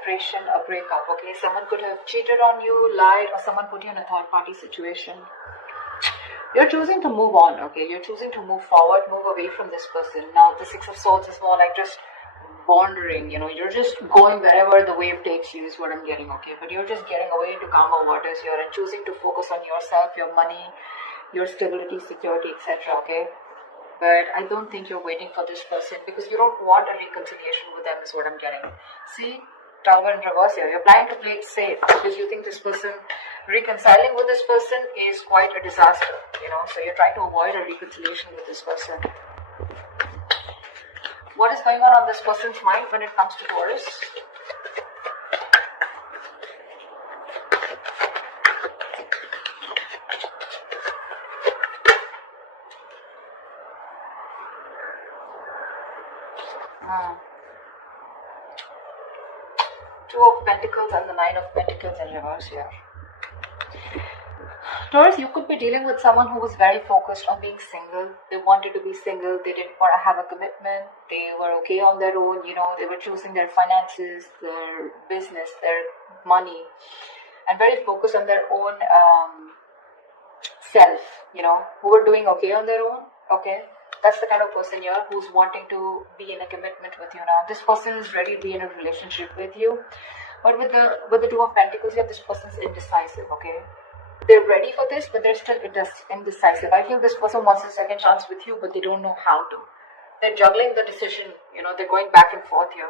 separation, a breakup, okay? Someone could have cheated on you, lied, or someone put you in a third-party situation. You're choosing to move on, okay? You're choosing to move forward, move away from this person. Now, the Six of Swords is more like just wandering, you're just going wherever the wave takes you is what I'm getting, okay? But you're just getting away into calmer waters here and choosing to focus on yourself, your money, your stability, security, etc., okay? But I don't think you're waiting for this person because you don't want a reconciliation with them is what I'm getting. See, Tower in reverse here. You're planning to play it safe because you think this person, reconciling with this person is quite a disaster, so you're trying to avoid a reconciliation with this person. What is going on this person's mind when it comes to Taurus? Two of Pentacles and the Nine of Pentacles in reverse here. Taurus, you could be dealing with someone who was very focused on being single. They wanted to be single. They didn't want to have a commitment. They were okay on their own. They were choosing their finances, their business, their money, and very focused on their own self, who were doing okay on their own. Okay. That's the kind of person here who's wanting to be in a commitment with you now. This person is ready to be in a relationship with you. But with the Two of Pentacles here, this person's indecisive, okay? They're ready for this, but they're still indecisive. I feel this person wants a second chance with you, but they don't know how to. They're juggling the decision, they're going back and forth here.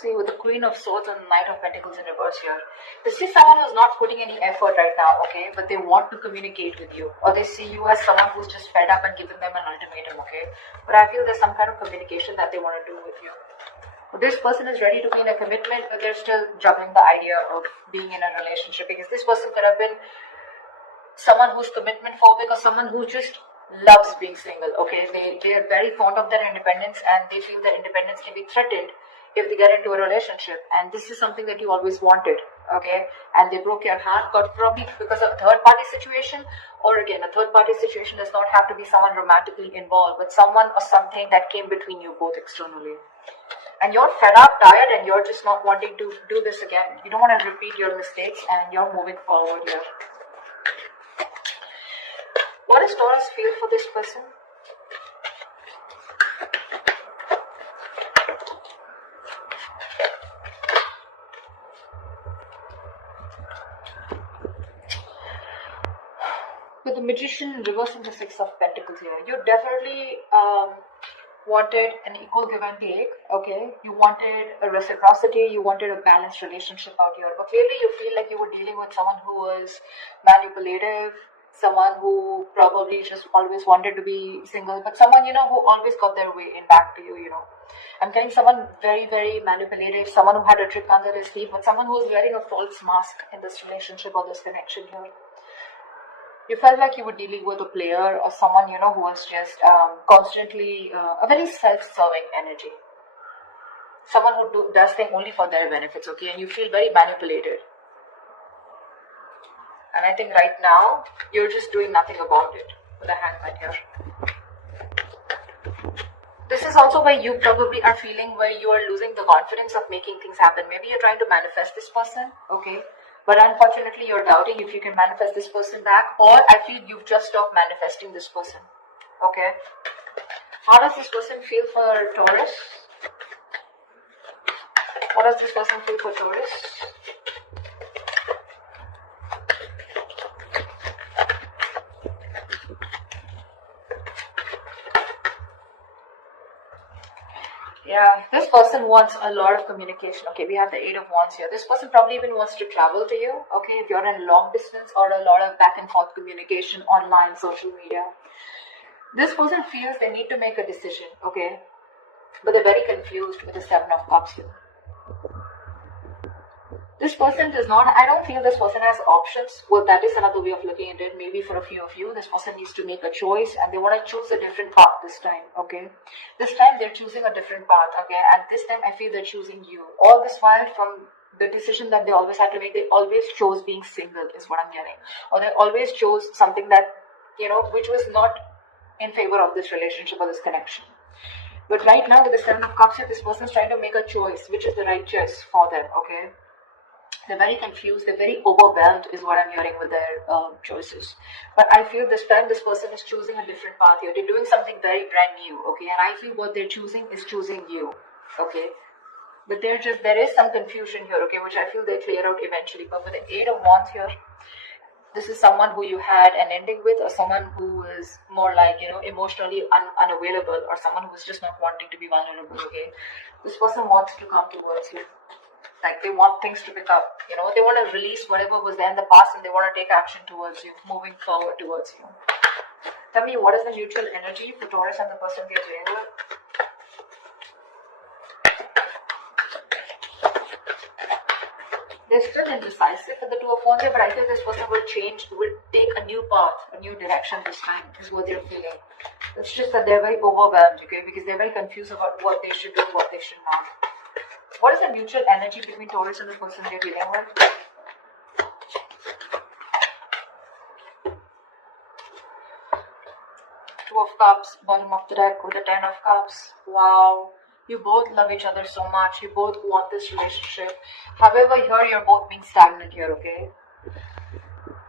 See, with the Queen of Swords and the Knight of Pentacles in reverse here, this is someone who's not putting any effort right now, okay? But they want to communicate with you. Or they see you as someone who's just fed up and given them an ultimatum, okay? But I feel there's some kind of communication that they want to do with you. But this person is ready to be in a commitment, but they're still juggling the idea of being in a relationship. Because this person could have been someone who's commitment phobic or someone who just loves being single, okay? They are very fond of their independence and they feel their independence can be threatened if they get into a relationship, and this is something that you always wanted, okay? And they broke your heart, but probably because of a third-party situation, or again, a third-party situation does not have to be someone romantically involved, but someone or something that came between you both externally. And you're fed up, tired, and you're just not wanting to do this again. You don't want to repeat your mistakes, and you're moving forward here. What does Taurus feel for this person? With the Magician reversing the Six of Pentacles here, you definitely wanted an equal give and take, okay? You wanted a reciprocity, you wanted a balanced relationship out here, but clearly you feel like you were dealing with someone who was manipulative, someone who probably just always wanted to be single, but someone, who always got their way in back to you, I'm getting someone very, very manipulative, someone who had a trick under their sleeve, but someone who was wearing a false mask in this relationship or this connection here. You felt like you were dealing with a player or someone, who was just constantly a very self-serving energy. Someone who does things only for their benefits, okay? And you feel very manipulated. And I think right now, you're just doing nothing about it with a hangman here. This is also where you probably are feeling where you are losing the confidence of making things happen. Maybe you're trying to manifest this person, okay? But unfortunately, you're doubting if you can manifest this person back, or I feel you've just stopped manifesting this person, okay? How does this person feel for Taurus? What does this person feel for Taurus? Yeah, this person wants a lot of communication. Okay, we have the Eight of Wands here. This person probably even wants to travel to you. Okay, if you're in long distance or a lot of back and forth communication online, social media. This person feels they need to make a decision. Okay, but they're very confused with the Seven of Cups here. This person does not, I don't feel this person has options. Well, that is another way of looking at it. Maybe for a few of you, this person needs to make a choice and they want to choose a different path this time, okay? This time they're choosing a different path, okay? And this time I feel they're choosing you. All this while from the decision that they always had to make, they always chose being single is what I'm getting. Or they always chose something that, which was not in favor of this relationship or this connection. But right now with the Seven of Cups here, this person is trying to make a choice, which is the right choice for them, okay? They're very confused, they're very overwhelmed is what I'm hearing with their choices. But I feel this time this person is choosing a different path here. They're doing something very brand new, okay? And I feel what they're choosing is choosing you, okay? But there is some confusion here, okay, which I feel they'll clear out eventually. But with the Eight of Wands here, this is someone who you had an ending with, or someone who is more like, emotionally unavailable, or someone who is just not wanting to be vulnerable, okay? This person wants to come towards you. Like they want things to pick up, they want to release whatever was there in the past and they want to take action towards you, moving forward towards you. Tell me, what is the mutual energy for Taurus and the person we are dealing with? They're still indecisive for the Two of Wands here, but I feel this person will take a new path, a new direction this time, is what they're feeling. It's just that they're very overwhelmed, okay, because they're very confused about what they should do and what they should not. What is the mutual energy between Taurus and the person they're dealing with? Two of Cups, bottom of the deck with the Ten of Cups. Wow. You both love each other so much. You both want this relationship. However, here you're both being stagnant here, okay?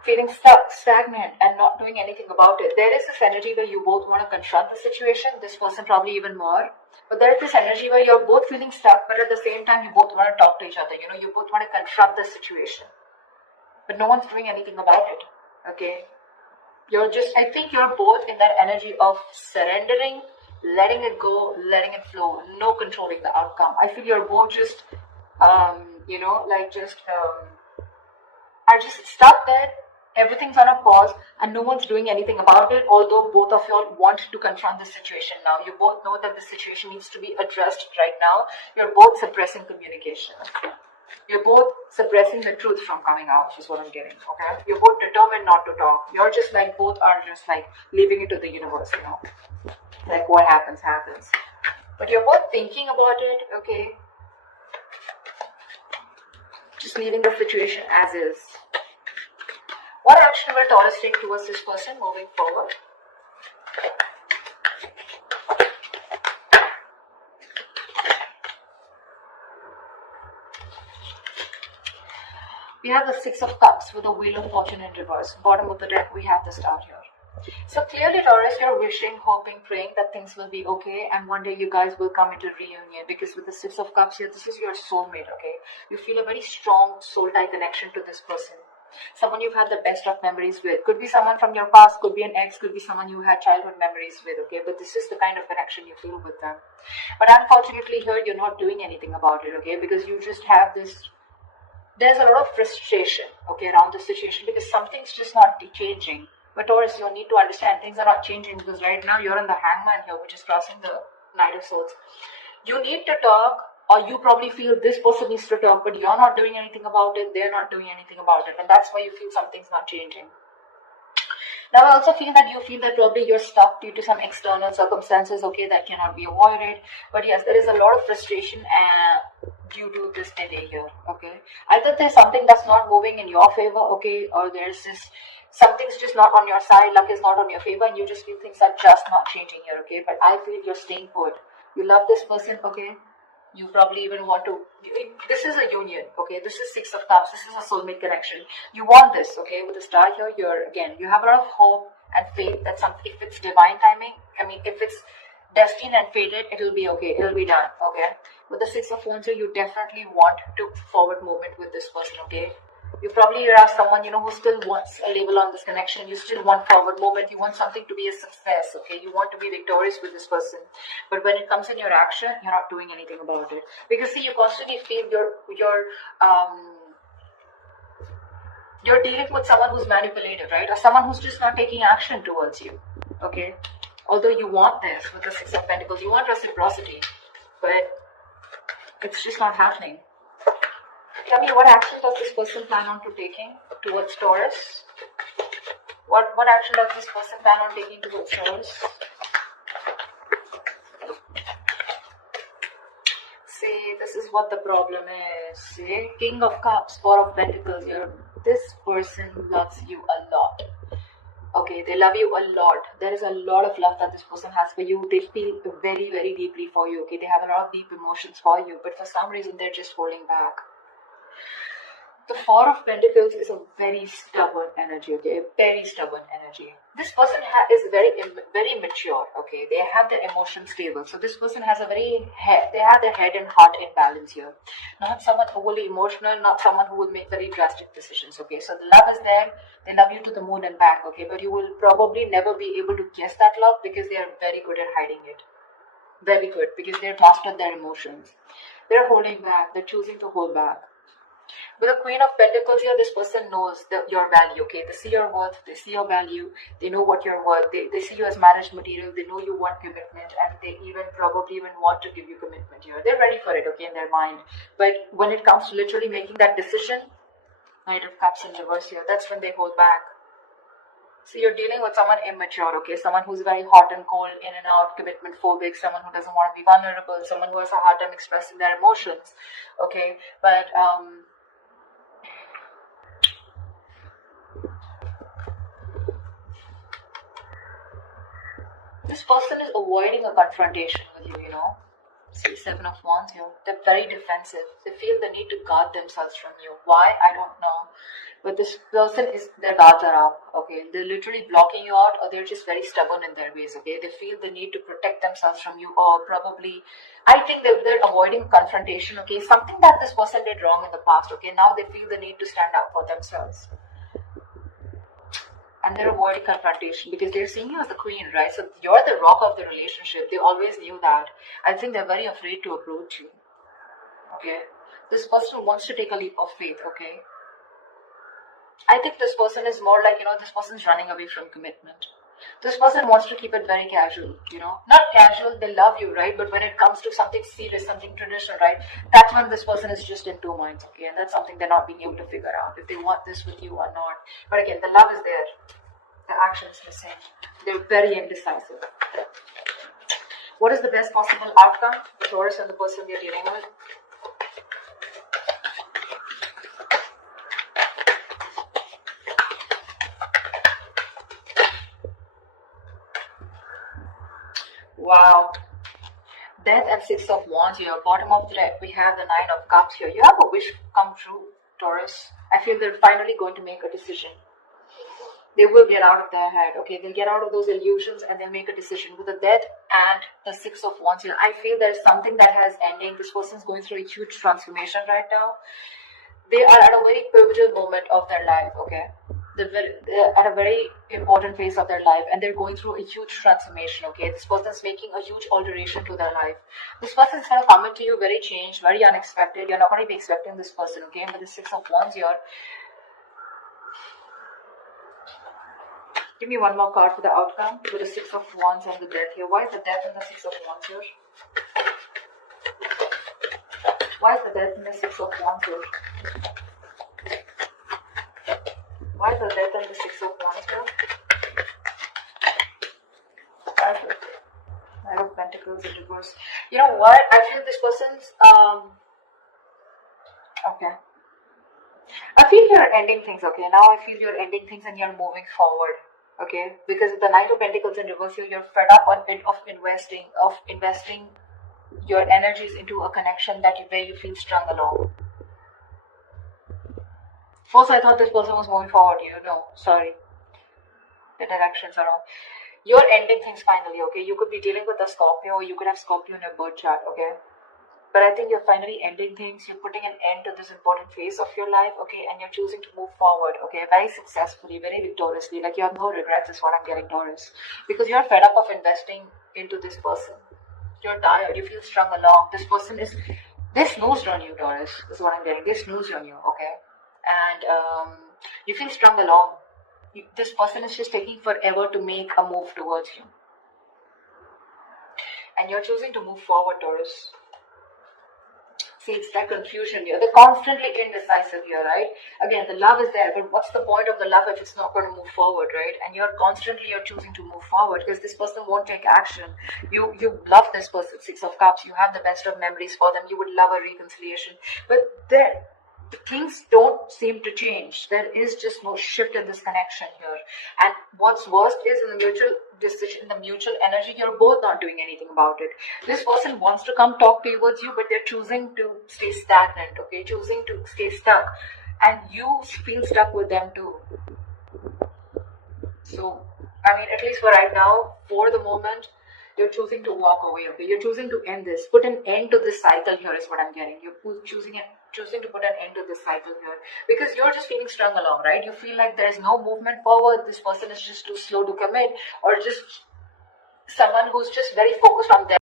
Feeling stuck, stagnant, and not doing anything about it. There is this energy where you both want to confront the situation. This person probably even more. But there is this energy where you're both feeling stuck, but at the same time, you both want to talk to each other. You both want to confront the situation. But no one's doing anything about it, okay? I think you're both in that energy of surrendering, letting it go, letting it flow, no controlling the outcome. I feel you're both just, are just stuck there. Everything's on a pause and no one's doing anything about it, although both of y'all want to confront the situation now. You both know that the situation needs to be addressed right now. You're both suppressing communication. You're both suppressing the truth from coming out, is what I'm getting, okay? You're both determined not to talk. You're just like, both are just like leaving it to the universe, Like what happens, happens. But you're both thinking about it, okay? Just leaving the situation as is. What action will Taurus take towards this person moving forward? We have the Six of Cups with the Wheel of Fortune in reverse. Bottom of the deck, we have the Star here. So clearly, Taurus, you're wishing, hoping, praying that things will be okay, and one day you guys will come into reunion, because with the Six of Cups here, this is your soulmate, okay? You feel a very strong soul-tie connection to this person. Someone you've had the best of memories with. Could be someone from your past, could be an ex, could be someone you had childhood memories with, okay? But this is the kind of connection you feel with them. But unfortunately here, you're not doing anything about it, okay? Because you just have this, there's a lot of frustration, okay, around the situation, because something's just not changing. But Taurus, you need to understand things are not changing, because right now you're in the Hangman here, which is crossing the Knight of Swords. You need to talk, or you probably feel this person needs to talk, but you're not doing anything about it, they're not doing anything about it, and that's why you feel something's not changing. Now I also feel that you feel that probably you're stuck due to some external circumstances, okay, that cannot be avoided. But yes, there is a lot of frustration due to this delay here, okay. Either there's something that's not moving in your favor, okay, or there's this, something's just not on your side, luck is not on your favor, and you just feel things are just not changing here, okay. But I feel you're staying put. You love this person, okay. You probably even want to, this is a union, okay, this is Six of Cups, this is a soulmate connection. You want this, okay, with the Star here, you have a lot of hope and faith that if it's divine timing, if it's destined and fated, it'll be okay, it'll be done, okay. With the Six of Wands here, you definitely want to forward movement with this person, okay. You probably have someone, who still wants a label on this connection. You still want forward movement. You want something to be a success, okay? You want to be victorious with this person. But when it comes in your action, you're not doing anything about it. Because, see, you constantly feel you're dealing with someone who's manipulative, right? Or someone who's just not taking action towards you, okay? Although you want this with the Six of Pentacles. You want reciprocity. But it's just not happening. Tell me, what action does this person plan on taking towards Taurus? What action does this person plan on taking towards Taurus? See, this is what the problem is. See, King of Cups, Four of Pentacles here. This person loves you a lot. Okay, they love you a lot. There is a lot of love that this person has for you. They feel very, very deeply for you. Okay, they have a lot of deep emotions for you, but for some reason they're just holding back. The Four of Pentacles is a very stubborn energy, okay? A very stubborn energy. This person is very mature, okay? They have their emotions stable. So this person has they have their head and heart in balance here. Not someone overly emotional, not someone who will make very drastic decisions, okay? So the love is there. They love you to the moon and back, okay? But you will probably never be able to guess that love because they are very good at hiding it. Very good, because they've mastered their emotions. They're holding back. They're choosing to hold back. With the Queen of Pentacles here, this person knows your value, okay? They see your worth, they see your value, they know what you're worth, they see you as marriage material, they know you want commitment, and they probably even want to give you commitment here. They're ready for it, okay, in their mind. But when it comes to literally making that decision, Knight of Cups in reverse here, that's when they hold back. So you're dealing with someone immature, okay? Someone who's very hot and cold, in and out, commitment phobic, someone who doesn't want to be vulnerable, someone who has a hard time expressing their emotions, okay? But, this person is avoiding a confrontation with you, you know. See, Seven of Wands here. They're very defensive. They feel the need to guard themselves from you. Why? I don't know. But this person their guards are up, okay? They're literally blocking you out, or they're just very stubborn in their ways, okay? They feel the need to protect themselves from you, or probably, I think they're avoiding confrontation, okay? Something that this person did wrong in the past, okay? Now they feel the need to stand up for themselves. And they're avoiding confrontation because they're seeing you as the queen, right? So you're the rock of the relationship. They always knew that. I think they're very afraid to approach you. Okay? This person wants to take a leap of faith, okay? I think this person is more like, this person's running away from commitment. This person wants to keep it very casual, Not casual, they love you, right? But when it comes to something serious, something traditional, right? That's when this person is just in two minds, okay? And that's something they're not being able to figure out, if they want this with you or not. But again, the love is there. The action is missing. They're very indecisive. What is the best possible outcome for Taurus and the person they're dealing with? Wow. Death and Six of Wands here. Bottom of the deck, we have the Nine of Cups here. You have a wish come true, Taurus. I feel they're finally going to make a decision. They will get out of their head, okay? They'll get out of those illusions and they'll make a decision. With the Death and the Six of Wands here, I feel there's something that has ending. This person's going through a huge transformation right now. They are at a very pivotal moment of their life, okay? They're at a very important phase of their life and they're going through a huge transformation, okay? This person's making a huge alteration to their life. This person's going to come into you very changed, very unexpected. You're not going to be expecting this person, okay? With the Six of Wands here, give me one more card for the outcome with the Six of Wands and the Death here. Why is the Death and the Six of Wands here? Why is the Death and the Six of Wands here? Why is the Death and the Six of Wands here? Why is the Knight of Pentacles in reverse? You know what? I feel this person's okay. I feel you're ending things, okay? Now I feel you're ending things and you're moving forward. Okay, because the Knight of Pentacles in reverse here, you're fed up of investing your energies into a connection where you feel strung along. First, I thought this person was moving forward. No, sorry, the directions are wrong. You're ending things finally. Okay, you could be dealing with a Scorpio, or you could have Scorpio in your birth chart. Okay. But I think you're finally ending things. You're putting an end to this important phase of your life, okay? And you're choosing to move forward, okay? Very successfully, very victoriously. Like you have no regrets is what I'm getting, Taurus. Because you're fed up of investing into this person. You're tired. You feel strung along. They snoozed on you, Taurus, is what I'm getting. They snoozed on you, okay? And you feel strung along. This person is just taking forever to make a move towards you. And you're choosing to move forward, Taurus. See, it's that confusion here. They're constantly indecisive here, right? Again, the love is there, but what's the point of the love if it's not going to move forward, right? And you're choosing to move forward because this person won't take action. You love this person, Six of Cups. You have the best of memories for them. You would love a reconciliation. But things don't seem to change. There is just no shift in this connection here. And what's worst is in the mutual decision, the mutual energy, you're both not doing anything about it. This person wants to come talk towards you, but they're choosing to stay stagnant, okay? Choosing to stay stuck. And you feel stuck with them too. So, I mean, at least for right now, for the moment, you're choosing to walk away, okay? You're choosing to end this. Put an end to this cycle here is what I'm getting. You're choosing to put an end to this cycle here. Because you're just feeling strung along, right? You feel like there's no movement forward. This person is just too slow to commit. Or just someone who's just very focused on them.